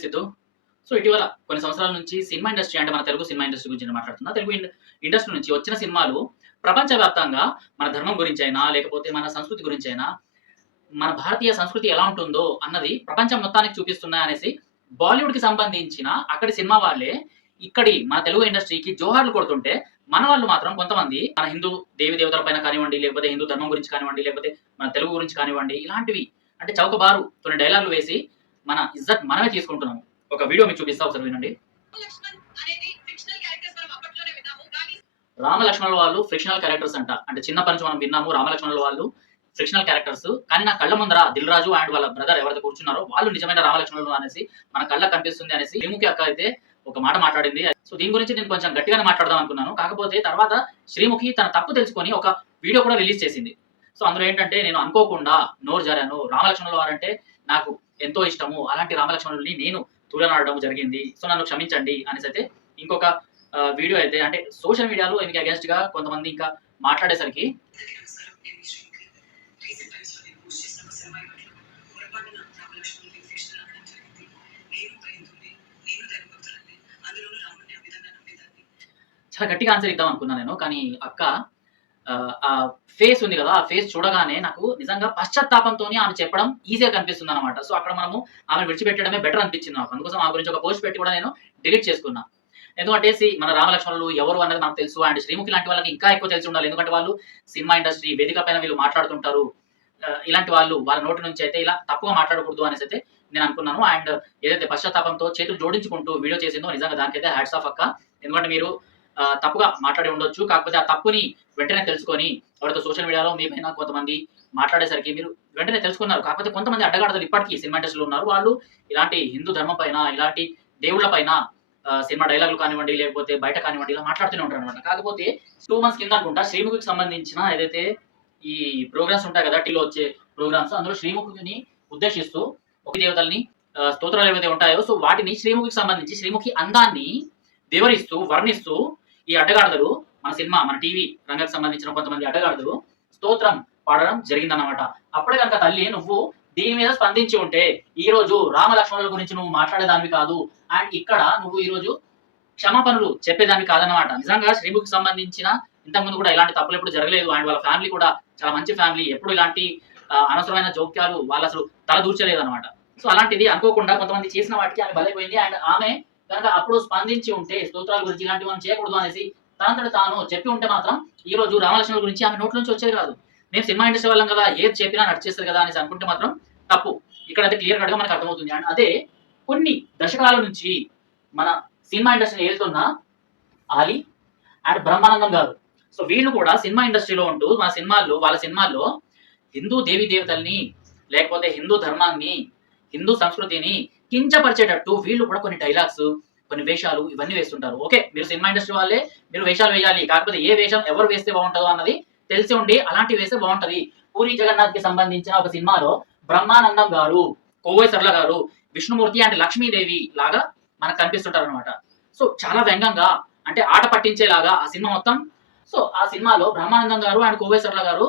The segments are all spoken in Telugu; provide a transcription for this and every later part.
సిద్ధు సో ఇటీవల కొన్ని సంవత్సరాల నుంచి సినిమా ఇండస్ట్రీ అంటే మన తెలుగు సినిమా ఇండస్ట్రీ గురించి మాట్లాడుతున్నా. తెలుగు ఇండస్ట్రీ నుంచి వచ్చిన సినిమాలు ప్రపంచవ్యాప్తంగా మన ధర్మం గురించి అయినా లేకపోతే మన సంస్కృతి గురించి అయినా మన భారతీయ సంస్కృతి ఎలా ఉంటుందో అన్నది ప్రపంచం మొత్తానికి చూపిస్తున్నాయి అనేసి బాలీవుడ్కి సంబంధించిన అక్కడి సినిమా వాళ్ళే ఇక్కడి మన తెలుగు ఇండస్ట్రీకి జోహార్లు కొడుతుంటే మన వాళ్ళు మాత్రం కొంతమంది మన హిందూ దేవి దేవతల పైన కానివ్వండి లేకపోతే హిందూ ధర్మం గురించి కానివ్వండి లేకపోతే మన తెలుగు గురించి కానివ్వండి ఇలాంటివి అంటే చౌకబారు కొన్ని డైలాగులు వేసి మన ఇజ్జత్ మనమే తీసుకుంటున్నాం. ఒక వీడియో మీకు చూపిస్తా ఒకసారి వినండి. రామలక్ష్మణుల ఫిక్షనల్ క్యారెక్టర్స్ వాళ్ళు ఫ్రిక్షనల్ క్యారెక్టర్స్ అంట. అంటే చిన్నప్పటి నుంచి మనం విన్నాము రామలక్ష్మణుల వాళ్ళు ఫ్రిక్షనల్ క్యారెక్టర్స్ కానీ నా కళ్ళ ముందర దిల్ రాజు అండ్ వాళ్ళ బ్రదర్ ఎవరైతే కూర్చున్నారో వాళ్ళు నిజమైన రామలక్ష్మణులు అనేసి మన కళ్ళ కనిపిస్తుంది అనేసి శ్రీముఖి అక్క అయితే ఒక మాట మాట్లాడింది. సో దీని గురించి నేను కొంచెం గట్టిగానే మాట్లాడదాం అనుకున్నాను. కాకపోతే తర్వాత శ్రీముఖి తన తప్పు తెలుసుకొని ఒక వీడియో కూడా రిలీజ్ చేసింది. సో అందులో ఏంటంటే నేను అనుకోకుండా నోరు జారాను. రామలక్ష్మణుల వారంటే నాకు ఎంతో ఇష్టము. అలాంటి రామలక్ష్మణుల్ని నేను తూలనాడడం జరిగింది. సో నన్ను క్షమించండి అనేసి అయితే ఇంకొక వీడియో అయితే అంటే సోషల్ మీడియాలో ఈయనకి అగేన్స్ట్గా కొంతమంది ఇంకా మాట్లాడేసరికి చాలా గట్టిగా ఆన్సర్ ఇద్దాం అనుకున్నాను నేను. కానీ అక్క ఆ ఫేస్ ఉంది కదా ఆ ఫేస్ చూడగానే నాకు నిజంగా పశ్చాత్తాపంతో ఆమె చెప్పడం ఈజీగా కనిపిస్తుంది అనమాట సో అక్కడ మనము ఆమె విడిచిపెట్టడమే బెటర్ అనిపించింది నాకు. అందుకోసం ఆ గురించి ఒక పోస్ట్ పెట్టి కూడా నేను డిలీట్ చేసుకున్నా. ఎందుకంటే మన రామలక్ష్మణులు ఎవరు అనేది మనకు తెలుసు. అండ్ శ్రీముఖి లాంటి వాళ్ళకి ఇంకా ఎక్కువ తెలిసి ఉండాలి. ఎందుకంటే వాళ్ళు సినిమా ఇండస్ట్రీ వేదిక పైన వీళ్ళు మాట్లాడుతుంటారు. ఇలాంటి వాళ్ళు వాళ్ళ నోటి నుంచి అయితే ఇలా తప్పుగా మాట్లాడకూడదు అనేసి అయితే నేను అనుకున్నాను. అండ్ ఏదైతే పశ్చాత్తాపంతో చేతులు జోడించుకుంటూ వీడియో చేసిందో నిజంగా దానికైతే హ్యాట్స్ ఆఫ్ అక్క. ఎందుకంటే మీరు తప్పుగా మాట్లాడి ఉండొచ్చు. కాకపోతే ఆ తప్పుని వెంటనే తెలుసుకొని ఎవరితో సోషల్ మీడియాలో మీ పైన కొంతమంది మాట్లాడేసరికి మీరు వెంటనే తెలుసుకున్నారు. కాకపోతే కొంతమంది అడ్డగాడతలు ఇప్పటికీ సినిమా ఇండస్ట్రీలో ఉన్నారు. వాళ్ళు ఇలాంటి హిందూ ధర్మం పైన ఇలాంటి దేవుళ్ళ పైన సినిమా డైలాగులు కానివ్వండి లేకపోతే బయట కానివ్వండి ఇలా మాట్లాడుతూనే ఉంటారు అనమాట కాకపోతే టూ మంత్స్ కింద అనుకుంటా శ్రీముఖికి సంబంధించిన ఏదైతే ఈ ప్రోగ్రామ్స్ ఉంటాయి కదా టీలో వచ్చే ప్రోగ్రామ్స్ అందులో శ్రీముఖిని ఉద్దేశిస్తూ ఒక దేవతల్ని స్తోత్రాలు ఏవైతే ఉంటాయో సో వాటిని శ్రీముఖికి సంబంధించి శ్రీముఖి అందాన్ని వివరిస్తూ వర్ణిస్తూ ఈ అడ్డగాడదలు మన సినిమా మన టీవీ రంగకు సంబంధించిన కొంతమంది అడ్డగాడదలు స్తోత్రం పాడడం జరిగిందన్నమాట. అప్పుడే కనుక తల్లి నువ్వు దీని మీద స్పందించి ఉంటే ఈ రోజు రామలక్ష్మణుల గురించి నువ్వు మాట్లాడేదానివి కాదు. అండ్ ఇక్కడ నువ్వు ఈ రోజు క్షమాపణలు చెప్పేదానికి కాదనమాట నిజంగా శ్రీముఖికి సంబంధించిన ఇంతకుముందు కూడా ఇలాంటి తప్పులు ఎప్పుడు జరగలేదు. అండ్ వాళ్ళ ఫ్యామిలీ కూడా చాలా మంచి ఫ్యామిలీ. ఎప్పుడు ఇలాంటి అనవసరమైన జోక్యాలు వాళ్ళు అసలు తల దూర్చలేదు అనమాట సో అలాంటిది అనుకోకుండా కొంతమంది చేసిన వాటికి ఆమె బలైపోయింది. అండ్ ఆమె కనుక అప్పుడు స్పందించి ఉంటే స్తోత్రాల గురించి ఇలాంటివి మనం చేయకూడదు అనేసి తనంతట తాను చెప్పి ఉంటే మాత్రం ఈ రోజు రామలక్ష్మణుల గురించి ఆమె నోట్ల నుంచి వచ్చేది కాదు. మేము సినిమా ఇండస్ట్రీ వాళ్ళం కదా ఏది చెప్పినా నడిచేస్తారు కదా అనేసి అనుకుంటే మాత్రం తప్పు. ఇక్కడ అయితే క్లియర్ కట్గా మనకు అర్థమవుతుంది. అండ్ అదే కొన్ని దశకాల నుంచి మన సినిమా ఇండస్ట్రీని వెళ్తున్న ఆలి అండ్ బ్రహ్మానందం గారు. సో వీళ్ళు కూడా సినిమా ఇండస్ట్రీలో ఉంటూ మన సినిమాల్లో వాళ్ళ సినిమాల్లో హిందూ దేవి దేవతల్ని లేకపోతే హిందూ ధర్మాన్ని హిందూ సంస్కృతిని కించపరిచేటట్టు వీళ్ళు కూడా కొన్ని డైలాగ్స్ కొన్ని వేషాలు ఇవన్నీ వేస్తుంటారు. ఓకే మీరు సినిమా ఇండస్ట్రీ వాళ్ళే మీరు వేషాలు వేయాలి. కాకపోతే ఏ వేషం ఎవరు వేస్తే బాగుంటుందో అన్నది తెలిసి ఉండి అలాంటి వేస్తే బాగుంటది. పూరి జగన్నాథ్కి సంబంధించిన ఒక సినిమాలో బ్రహ్మానందం గారు కోవై సర్ల గారు విష్ణుమూర్తి అండ్ లక్ష్మీదేవి లాగా మనకు కనిపిస్తుంటారు అనమాట సో చాలా వ్యంగంగా అంటే ఆట పట్టించేలాగా ఆ సినిమా మొత్తం. సో ఆ సినిమాలో బ్రహ్మానందం గారు అండ్ కోవై సర్ల గారు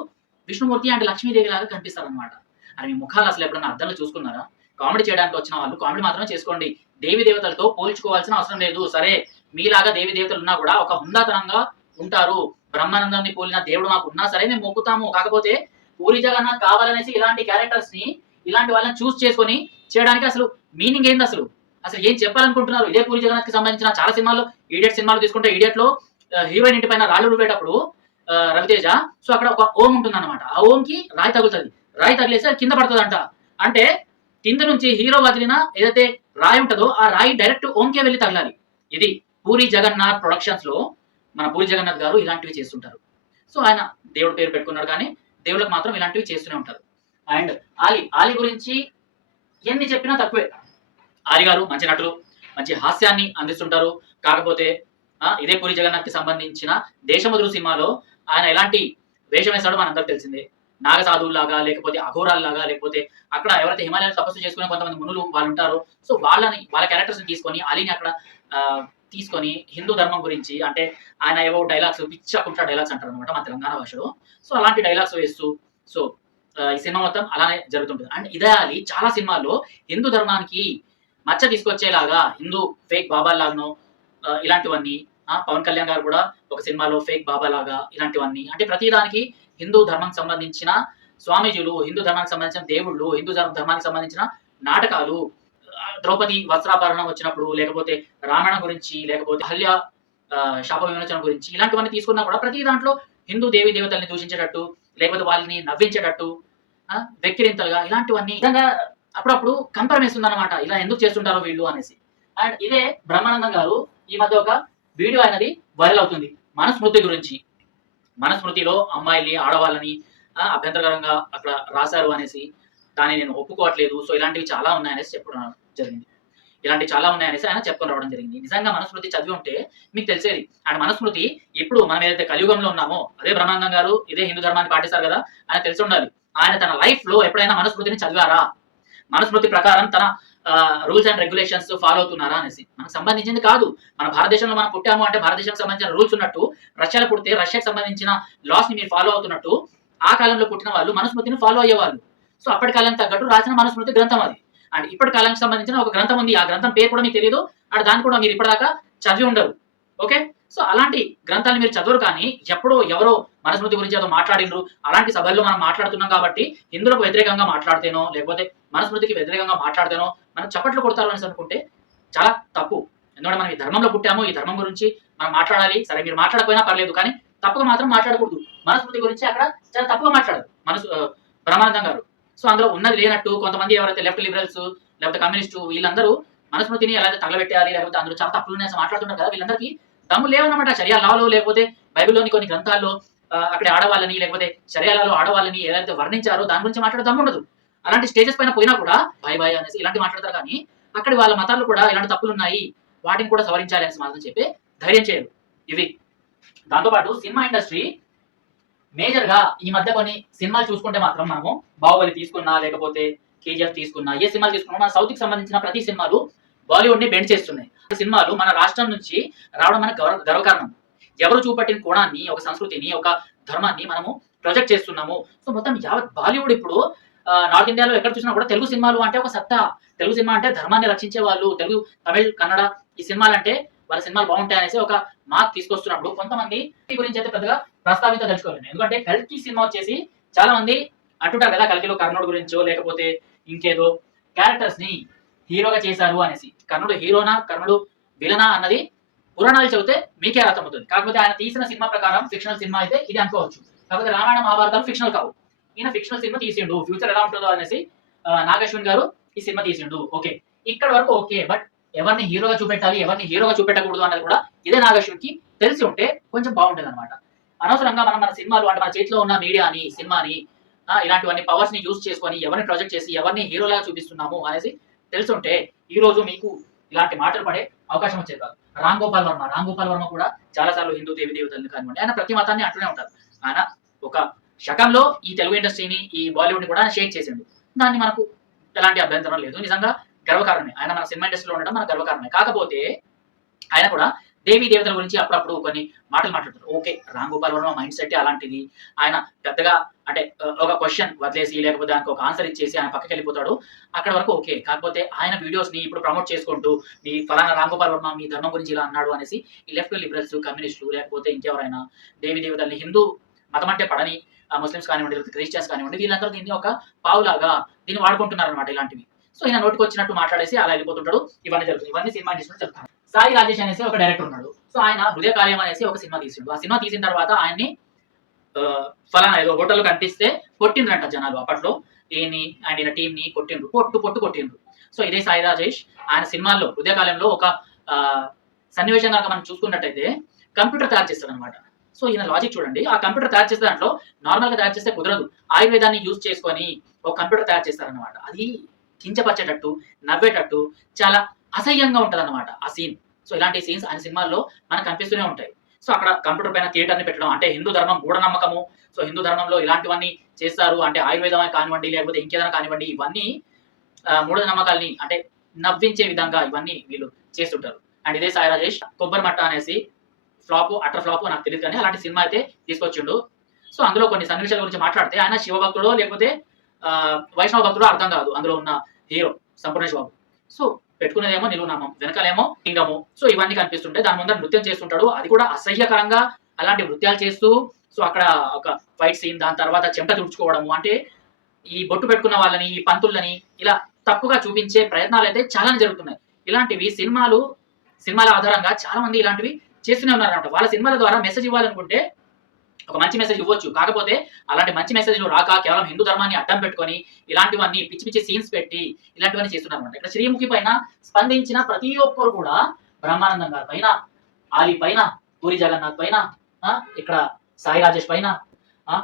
విష్ణుమూర్తి అండ్ లక్ష్మీదేవి లాగా కనిపిస్తారు అనమాట అని మీ ముఖాలు అసలు ఎప్పుడైనా అర్థంలో చూసుకున్నారా? కామెడీ చేయడానికి వచ్చిన వాళ్ళు కామెడీ మాత్రమే చేసుకోండి. దేవి దేవతలతో పోల్చుకోవాల్సిన అవసరం లేదు. సరే మీలాగా దేవి దేవతలు ఉన్నా కూడా ఒక హుందాతనంగా ఉంటారు. బ్రహ్మానందాన్ని పోలిన దేవుడు మాకు ఉన్నా సరే మేము మొక్కుతాము. కాకపోతే పూరి జగన్నాథ్ కావాలనేసి ఇలాంటి క్యారెక్టర్స్ని ఇలాంటి వాళ్ళని చూస్ చేసుకొని చేయడానికి అసలు మీనింగ్ ఏంది అసలు? అసలు ఏం చెప్పాలనుకుంటున్నారు? ఇదే పూరి జగన్నాథ్కి సంబంధించిన చాలా సినిమాలు ఈడియట్ సినిమాలు తీసుకుంటే ఈడియట్లో హీరోయిన్ ఇంటి పైన రాళ్ళు రువేటప్పుడు రవితేజ సో అక్కడ ఒక ఓం ఉంటుంది అనమాట ఆ ఓం కి రాయి తగులుతుంది. రాయి తగిలేసి కింద పడుతుంది అంటే కింద నుంచి హీరో వదిలిన ఏదైతే రాయి ఉంటుందో ఆ రాయి డైరెక్ట్ ఓంకే వెళ్ళి తగలాలి. ఇది పూరి జగన్నాథ్ ప్రొడక్షన్స్లో మన పూరి జగన్నాథ్ గారు ఇలాంటివి చేస్తుంటారు. సో ఆయన దేవుడు పేరు పెట్టుకున్నాడు కానీ దేవుళ్ళకి మాత్రం ఇలాంటివి చేస్తూనే ఉంటారు. అండ్ ఆలి ఆలి గురించి ఎన్ని చెప్పినా తక్కువే. ఆలి గారు మంచి నటులు మంచి హాస్యాన్ని అందిస్తుంటారు. కాకపోతే ఇదే పూరి జగన్నాథ్కి సంబంధించిన దేశమధురు సినిమాలో ఆయన ఎలాంటి వేషం వేశాడో మనందరికి తెలిసిందే. నాగసాధువులాగా లేకపోతే అఘోరాల్లాగా లేకపోతే అక్కడ ఎవరైతే హిమాలయాలు తపస్సు చేసుకునే కొంతమంది మునులు వాళ్ళు ఉంటారో సో వాళ్ళని వాళ్ళ క్యారెక్టర్స్ తీసుకొని అలీని అక్కడ తీసుకొని హిందూ ధర్మం గురించి అంటే ఆయన ఏవో డైలాగ్స్ పిచ్చాకుంటా డైలాగ్స్ అంటారు అనమాట మన తెలంగాణ భాషలో. సో అలాంటి డైలాగ్స్ వేస్తూ సో ఈ సినిమా మొత్తం అలానే జరుగుతుంటుంది. అండ్ ఇదే అలీ చాలా సినిమాల్లో హిందూ ధర్మానికి మచ్చ తీసుకొచ్చేలాగా హిందూ ఫేక్ బాబా ఇలాంటివన్నీ పవన్ కళ్యాణ్ గారు కూడా ఒక సినిమాలో ఫేక్ బాబా లాగా ఇలాంటివన్నీ. అంటే ప్రతిదానికి హిందూ ధర్మం సంబంధించిన స్వామీజీలు హిందూ ధర్మానికి సంబంధించిన దేవుళ్ళు హిందూ ధర్మానికి సంబంధించిన నాటకాలు ద్రౌపది వస్త్రాభరణం వచ్చినప్పుడు లేకపోతే రామాయణం గురించి లేకపోతే హల్య శాప విమోచన గురించి ఇలాంటివన్నీ తీసుకున్నా కూడా ప్రతి దాంట్లో హిందూ దేవి దేవతల్ని దూషించేటట్టు లేకపోతే వాళ్ళని నవ్వించేటట్టు వెక్కిరింతలుగా ఇలాంటివన్నీ నిజంగా అప్పుడప్పుడు కంపరం వేస్తుందన్నమాట ఇలా ఎందుకు చేస్తుంటారో వీళ్ళు అనేసి. అండ్ ఇదే బ్రహ్మానందం గారు ఈ మధ్య ఒక వీడియో అనేది వైరల్ అవుతుంది. మనస్మృతి గురించి. మనస్మృతిలో అమ్మాయిల్ని ఆడవాళ్ళని అభ్యంతరకరంగా అక్కడ రాశారు అనేసి దాన్ని నేను ఒప్పుకోవట్లేదు. సో ఇలాంటివి చాలా ఉన్నాయనేసి చెప్పడం జరిగింది. ఇలాంటివి చాలా ఉన్నాయనేసి ఆయన చెప్పుకొని రావడం జరిగింది. నిజంగా మనుస్మృతి చదివి ఉంటే మీకు తెలిసేది. అండ్ మనుస్మృతి ఇప్పుడు మనం ఏదైతే కలియుగంలో ఉన్నామో అదే బ్రహ్మానందం గారు ఇదే హిందూ ధర్మాన్ని పాటిస్తారు కదా ఆయన తెలిసి ఉండాలి. ఆయన తన లైఫ్లో ఎప్పుడైనా మనుస్మృతిని చదివారా? మనుస్మృతి ప్రకారం తన రూల్స్ అండ్ రెగ్యులేషన్స్ ఫాలో అవుతున్నారా అనేసి. మనకు సంబంధించింది కాదు. మన భారతదేశంలో మనం పుట్టాము అంటే భారతదేశానికి సంబంధించిన రూల్స్ ఉన్నట్టు రష్యాలో పుడితే రష్యాకి సంబంధించిన లాస్ని మీరు ఫాలో అవుతున్నట్టు ఆ కాలంలో పుట్టిన వాళ్ళు మనుస్మృతిని ఫాలో అయ్యేవాళ్ళు. సో అప్పటి కాలం తగ్గట్టు రాసిన మనుస్మృతి గ్రంథం అది. అండ్ ఇప్పటి కాలానికి సంబంధించిన ఒక గ్రంథం ఉంది. ఆ గ్రంథం పేరు కూడా మీకు తెలియదు అండ్ దాన్ని కూడా మీరు ఇప్పటిదాకా చదివి ఉండరు. ఓకే? సో అలాంటి గ్రంథాలు మీరు చదవరు కానీ ఎప్పుడో ఎవరో మనస్మృతి గురించి ఏదో మాట్లాడినరు. అలాంటి సభల్లో మనం మాట్లాడుతున్నాం కాబట్టి హిందువులకు వ్యతిరేకంగా మాట్లాడితేనో లేకపోతే మనస్మృతికి వ్యతిరేకంగా మాట్లాడితేనో మనం చప్పట్లు కొడతారు అని అనుకుంటే చాలా తప్పు. ఎందుకంటే మనం ఈ ధర్మంలో పుట్టాము ఈ ధర్మం గురించి మనం మాట్లాడాలి. సరే మీరు మాట్లాడకపోయినా పర్లేదు కానీ తప్పుగా మాత్రం మాట్లాడకూడదు. మనస్మృతి గురించి అక్కడ చాలా తప్పుగా మాట్లాడదు మనసు బ్రహ్మానందం గారు. సో అందులో ఉన్నది లేనట్టు కొంతమంది ఎవరైతే లెఫ్ట్ లిబరల్స్ లేకపోతే కమ్యూనిస్టు వీళ్ళందరూ మనస్మృతిని ఎలా అయితే తగలబెట్టాలి లేకపోతే అందులో చాలా తప్పులు ఉన్నాయి మాట్లాడుతున్నారు కదా వీళ్ళందరికీ తాము లేవన్నమాట షరియా లేకపోతే బైబిల్లోని కొన్ని గ్రంథాల్లో అక్కడ ఆడవాళ్ళని లేకపోతే షరియాలలో ఆడవాళ్ళని ఏదైతే వర్ణించారో దాని గురించి మాట్లాడే ఉండదు. అలాంటి స్టేజెస్ పైన పోయినా కూడా బాయ్ బాయ్ అనేసి ఇలాంటి మాట్లాడతారు కానీ అక్కడ వాళ్ళ మతాలు కూడా ఇలాంటి తప్పులు ఉన్నాయి వాటిని కూడా సవరించాలి అనేసి మాత్రం చెప్పి ధైర్యం చేయరు. ఇవి. దాంతోపాటు సినిమా ఇండస్ట్రీ మేజర్గా ఈ మధ్య కొన్ని సినిమాలు చూసుకుంటే మాత్రం మనము బాహుబలి తీసుకున్నా లేకపోతే కేజీఎఫ్ తీసుకున్నా ఏ సినిమాలు తీసుకున్నా మన సౌత్కి సంబంధించిన ప్రతి సినిమాలు బాలీవుడ్ని బెండ్ చేస్తున్నాయి. సినిమాలు మన రాష్ట్రం నుంచి రావడం మన గర్వ గర్వకారణం. ఎవరు చూపట్టిన కోణాన్ని ఒక సంస్కృతిని ఒక ధర్మాన్ని మనము ప్రొజెక్ట్ చేస్తున్నాము. సో మొత్తం యావత్ బాలీవుడ్ ఇప్పుడు నార్త్ ఇండియాలో ఎక్కడ చూసినా కూడా తెలుగు సినిమాలు అంటే ఒక సత్తా. తెలుగు సినిమా అంటే ధర్మాన్ని రక్షించే వాళ్ళు తెలుగు తమిళ్ కన్నడ ఈ సినిమాలు అంటే వాళ్ళ సినిమాలు బాగుంటాయి అనేసి ఒక మార్క్ తీసుకొస్తున్నప్పుడు కొంతమంది గురించి అయితే పెద్దగా ప్రస్తావించదలుచుకోలేదు ఎందుకంటే కల్కి సినిమా వచ్చేసి చాలా మంది అంటుంటారు కదా కల్కిలో కర్ణుడు గురించో లేకపోతే ఇంకేదో క్యారెక్టర్స్ని హీరోగా చేశారు అనేసి. కర్ణుడు హీరోనా కర్ణుడు విలనా అన్నది పురాణాలు చదివితే మీకే అర్థమవుతుంది. కాకపోతే ఆయన తీసిన సినిమా ప్రకారం ఫిక్షనల్ సినిమా అయితే ఇది అనుకోవచ్చు. కాకపోతే రామాయణ మహాభారతాలు ఫిక్షనల్ కావు. ఈయన ఫిక్షనల్ సినిమా తీసిండు. ఫ్యూచర్ ఎలా ఉంటుందో అనేసి ఆ, గారు ఈ సినిమా తీసిండు. ఓకే. ఇక్కడ వరకు ఓకే. బట్ ఎవరిని హీరోగా చూపెట్టాలి ఎవరిని హీరోగా చూపెట్టకూడదు అన్నది కూడా ఇదే నాగేశ్వరికి కి తెలిసి ఉంటే కొంచెం బాగుంటుంది అనమాట అనవసరంగా మనం మన సినిమాలు అంటే మన చేతిలో ఉన్న మీడియాని సినిమాని ఇలాంటివన్నీ పవర్స్ని యూజ్ చేసుకొని ఎవరిని ప్రొజెక్ట్ చేసి ఎవరిని హీరోలాగా చూపిస్తున్నాము అనేసి తెలుసుంటే ఈ రోజు మీకు ఇలాంటి మాటలు పడే అవకాశం వచ్చేది కాదు. రామ్ గోపాల్ వర్మ రామ్ గోపాల్ వర్మ కూడా చాలా సార్లు హిందూ దేవి దేవతలను కానివ్వండి ఆయన ప్రతి మతాన్ని అంటూనే ఉంటారు. ఆయన ఒక శకంలో ఈ తెలుగు ఇండస్ట్రీని ఈ బాలీవుడ్ని కూడా ఆయన షేక్ చేసిండు. దాన్ని మనకు ఎలాంటి అభ్యంతరం లేదు. నిజంగా గర్వకారణమే. ఆయన మన సినిమా ఇండస్ట్రీలో ఉండడం మన గర్వకారణమే. కాకపోతే ఆయన కూడా దేవి దేవతల గురించి అప్పుడప్పుడు కొన్ని మాటలు మాట్లాడతారు. Okay Ram Gopal Varma mind set అలాంటిది. ఆయన పెద్దగా అంటే ఒక క్వశ్చన్ వదిలేసి లేకపోతే దానికి ఒక ఆన్సర్ ఇచ్చేసి ఆయన పక్కకి వెళ్ళిపోతాడు. అక్కడ వరకు ఓకే. కాకపోతే ఆయన వీడియోస్ని ఇప్పుడు ప్రమోట్ చేసుకుంటూ మీ ఫలానా రామగోపాల్ వర్మ మీ ధర్మం గురించి ఇలా అన్నాడు అనేసి ఈ లెఫ్ట్ లిబరల్స్ కమ్యూనిస్టులు లేకపోతే ఇంకెవరైనా దేవి దేవతల్ని హిందూ మతం అంటే పడని ముస్లిమ్స్ కానివ్వండి లేకపోతే క్రిస్టియన్స్ కానివ్వండి వీళ్ళందరూ దీన్ని ఒక పావులాగా దీన్ని వాడుకుంటున్నారు అనమాట ఇలాంటివి. సో ఈయన నోటికి వచ్చినట్టు మాట్లాడేసి అలా వెళ్ళిపోతుంటాడు. ఇవన్నీ జరుగుతుంది. ఇవన్నీ సినిమా ఇండస్ట్రీలో చెప్తాను సాయి రాజేష్ అనేసి ఒక డైరెక్టర్ ఉన్నాడు. సో ఆయన హృదయ కార్యం అనేసి ఒక సినిమా తీసిండు. ఆ సినిమా తీసిన తర్వాత ఆయన్ని ఫలానా ఏదో హోటల్ కనిపిస్తే కొట్టిండ్రంట జనాలు అప్పట్లో. ఈయన్ని అండ్ ఈయన టీం ని కొట్టిండ్రు. పొట్టు పొట్టు కొట్టిండ్రు. సో ఇదే సాయి రాజేష్. ఆయన సినిమాల్లో హృదయకాలంలో ఒక సన్నివేశం కనుక మనం చూసుకున్నట్టయితే కంప్యూటర్ తయారు చేస్తాడు అనమాట సో ఈయన లాజిక్ చూడండి. ఆ కంప్యూటర్ తయారు చేసే దాంట్లో నార్మల్గా తయారు చేస్తే కుదరదు. ఆయుర్వేదాన్ని యూజ్ చేసుకొని ఒక కంప్యూటర్ తయారు చేస్తారనమాట అది కించపరిచేటట్టు నవ్వేటట్టు చాలా అసహ్యంగా ఉంటది ఆ సీన్. సో ఇలాంటి సీన్స్ ఆయన సినిమాల్లో మనకు కనిపిస్తూనే ఉంటాయి. సో అక్కడ కంప్యూటర్ పైన థియేటర్ని పెట్టడం అంటే హిందూ ధర్మం గూఢనమ్మకము సో హిందూ ధర్మంలో ఇలాంటివన్నీ చేస్తారు అంటే ఆయుర్వేదమే కానివ్వండి లేకపోతే ఇంకేదైనా కానివ్వండి ఇవన్నీ ఆ, మూఢనమ్మకాల్ని అంటే నవ్వించే విధంగా ఇవన్నీ వీళ్ళు చేస్తుంటారు. అండ్ ఇదే సాయి రాజేష్ కొబ్బరి మట్ట అనేసి ఫ్లాప్ అటర్ ఫ్లాప్ నాకు తెలియదు కానీ అలాంటి సినిమా అయితే తీసుకొచ్చిండు. సో అందులో కొన్ని సన్నివేశాల గురించి మాట్లాడితే ఆయన శివభక్తుడో లేకపోతే వైష్ణవ భక్తుడో అర్థం కాదు అందులో ఉన్న హీరో సంపూర్ణేష్ బాబు సో పెట్టుకునేదేమో నిలువునామం వెనకాలేమో లింగము. సో ఇవన్నీ కనిపిస్తుంటాయి దాని ముందర నృత్యం చేస్తుంటాడు. అది కూడా అసహ్యకరంగా అలాంటి నృత్యాలు చేస్తూ సో అక్కడ ఒక ఫైట్ సీన్ దాని తర్వాత చెమట తుడుచుకోవడము. అంటే ఈ బొట్టు పెట్టుకున్న వాళ్ళని ఈ పంతులని ఇలా తప్పుగా చూపించే ప్రయత్నాలు అయితే చాలా జరుగుతున్నాయి. ఇలాంటివి సినిమాలు సినిమాల ఆధారంగా చాలా మంది ఇలాంటివి చేస్తూనే ఉన్నారన్నమాట. వాళ్ళ సినిమాల ద్వారా మెసేజ్ ఇవ్వాలనుకుంటే ఒక మంచి మెసేజ్ ఇవ్వచ్చు. కాకపోతే అలాంటి మంచి మెసేజ్లు రాక కేవలం హిందూ ధర్మాన్ని అడ్డం పెట్టుకొని ఇలాంటివన్నీ పిచ్చి పిచ్చి సీన్స్ పెట్టి ఇలాంటివన్నీ చేస్తున్నారు అనమాట ఇక్కడ శ్రీముఖి పైన స్పందించిన ప్రతి ఒక్కరు కూడా బ్రహ్మానందం గారి పైన ఆలీ పైన పూరి జగన్నాథ్ పైన ఇక్కడ సాయి రాజేష్ పైన ఆ,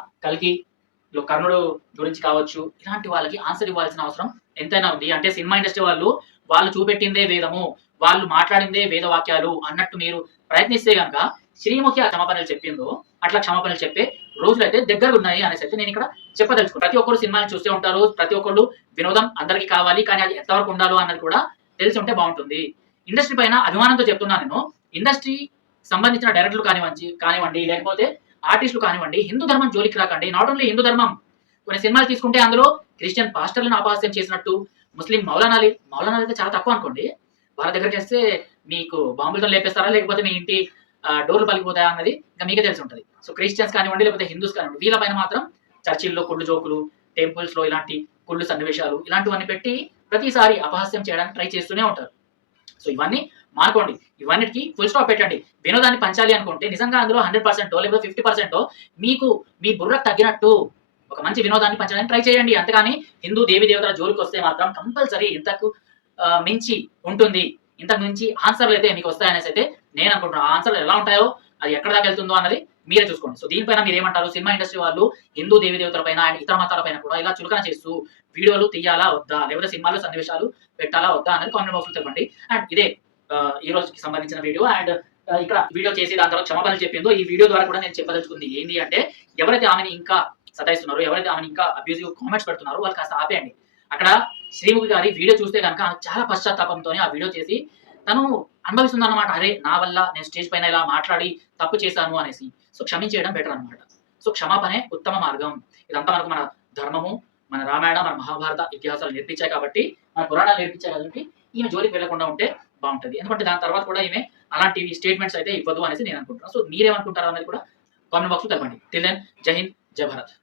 కర్ణుడు గురించి కావచ్చు. ఇలాంటి వాళ్ళకి ఆన్సర్ ఇవ్వాల్సిన అవసరం ఎంతైనా ఉంది. అంటే సినిమా ఇండస్ట్రీ వాళ్ళు వాళ్ళు చూపెట్టిందే వేదము వాళ్ళు మాట్లాడిందే వేద వాక్యాలు అన్నట్టు మీరు ప్రయత్నిస్తే కనుక శ్రీముఖి ఆ క్షమాపణలు చెప్పిందో అట్లా క్షమాపణలు చెప్పే రోజులు అయితే దగ్గర ఉన్నాయి అనేసి అయితే నేను ఇక్కడ చెప్పదలుచుకో ప్రతి ఒక్కరు సినిమాని చూస్తూ ఉంటారు ప్రతి ఒక్కళ్ళు వినోదం అందరికీ కావాలి కానీ అది ఎంతవరకు ఉండాలో అన్నది కూడా తెలిసి ఉంటే బాగుంటుంది. ఇండస్ట్రీ పైన అభిమానంతో చెప్తున్నాను నేను ఇండస్ట్రీ సంబంధించిన డైరెక్టర్లు కానివ్వండి కానివ్వండి లేకపోతే ఆర్టిస్టులు కానివ్వండి హిందూ ధర్మం జోలికి రాకండి. నాట్ ఓన్లీ హిందూ ధర్మం కొన్ని సినిమాలు తీసుకుంటే అందులో క్రిస్టియన్ పాస్టర్లను అపహాస్యం చేసినట్టు ముస్లిం మౌలానాలి మౌలానాలు అయితే చాలా తక్కువ అనుకోండి. వాళ్ళ దగ్గరికి వస్తే మీకు బాంబులతో లేపేస్తారా లేకపోతే మీ ఇంటి డోర్లు పలికిపోతాయా అన్నది ఇంకా మీకే తెలిసి ఉంటుంది. సో క్రిస్టియన్స్ కానివ్వండి లేకపోతే హిందూస్ కానివ్వండి వీళ్ళపైన మాత్రం చర్చిల్లో కుళ్ళు జోకులు టెంపుల్స్లో ఇలాంటి కుళ్ళు సన్నివేశాలు ఇలాంటివన్నీ పెట్టి ప్రతిసారి అపహాస్యం చేయడానికి ట్రై చేస్తూనే ఉంటారు. సో ఇవన్నీ మానుకోండి. ఇవన్నిటికి ఫుల్ స్టాప్ పెట్టండి. వినోదాన్ని పంచాలి అనుకుంటే నిజంగా అందులో హండ్రెడ్ పర్సెంట్ లేకపోతే ఫిఫ్టీ పర్సెంట్ మీకు మీ బుర్రకు తగ్గినట్టు ఒక మంచి వినోదాన్ని పంచడానికి ట్రై చేయండి. అంతగాని హిందూ దేవి దేవతల జోలికి వస్తే మాత్రం కంపల్సరీ ఇంతకు మించి ఉంటుంది. ఇంతకు మించి ఆన్సర్లు అయితే మీకు వస్తాయనేసి అయితే నేను అనుకుంటున్నాను ఆన్సర్లు ఎలా ఉంటాయో అది ఎక్కడ దాకా వెళ్తుందో అన్నది మీరే చూసుకోండి. సో దీనిపైన మీరు ఏమంటారు? సినిమా ఇండస్ట్రీ వాళ్ళు హిందూ దేవి దేవతల పైన అండ్ ఇతర మతాల పైన కూడా ఇలా చులకన చేస్తూ వీడియోలు తీయాలా వద్దా లేకపోతే సినిమాలో సన్నివేశాలు పెట్టాలా వద్దా అనేది కామెంట్ బాక్స్లో చెప్పండి. అండ్ ఇదే ఈ రోజుకి సంబంధించిన వీడియో. అండ్ ఇక్కడ వీడియో చేసి దాని తర్వాత క్షమాపణలు చెప్పిందో ఈ వీడియో ద్వారా కూడా నేను చెప్పదలుచుకుంది. ఏంటి అంటే ఎవరైతే ఆమెని ఇంకా సతాయిస్తున్నారు ఎవరైతే ఆమెను ఇంకా అబ్యూజివ్ కామెంట్స్ పెడుతున్నారో వాళ్ళు కాస్త ఆపేయండి. అక్కడ శ్రీముఖి గారి వీడియో చూస్తే కనుక చాలా పశ్చాత్తాపంతో ఆ వీడియో చేసి తను అనుభవిస్తుందన్నమాట అరే నా వల్ల నేను స్టేజ్ పైన ఇలా మాట్లాడి తప్పు చేశాను అనేసి. సో క్షమించేయడం బెటర్ అన్నమాట. సో క్షమాపణే ఉత్తమ మార్గం. ఇదంతా మనకు మన ధర్మము మన రామాయణ మన మహాభారత ఇతిహాసాలు నేర్పించాయి కాబట్టి మన పురాణాలు నేర్పించాయి కాబట్టి ఈమె జోలికి వెళ్ళకుండా ఉంటే బాగుంటుంది. ఎందుకంటే దాని తర్వాత కూడా ఈమె అలాంటి స్టేట్మెంట్స్ అయితే ఇవ్వదు అనేసి నేను అనుకుంటున్నాను సో మీరేమనుకుంటారు అనేది కూడా కామెంట్ బాక్స్ తెలపండి. టిల్ దెన్ జై హింద్ జై భారత్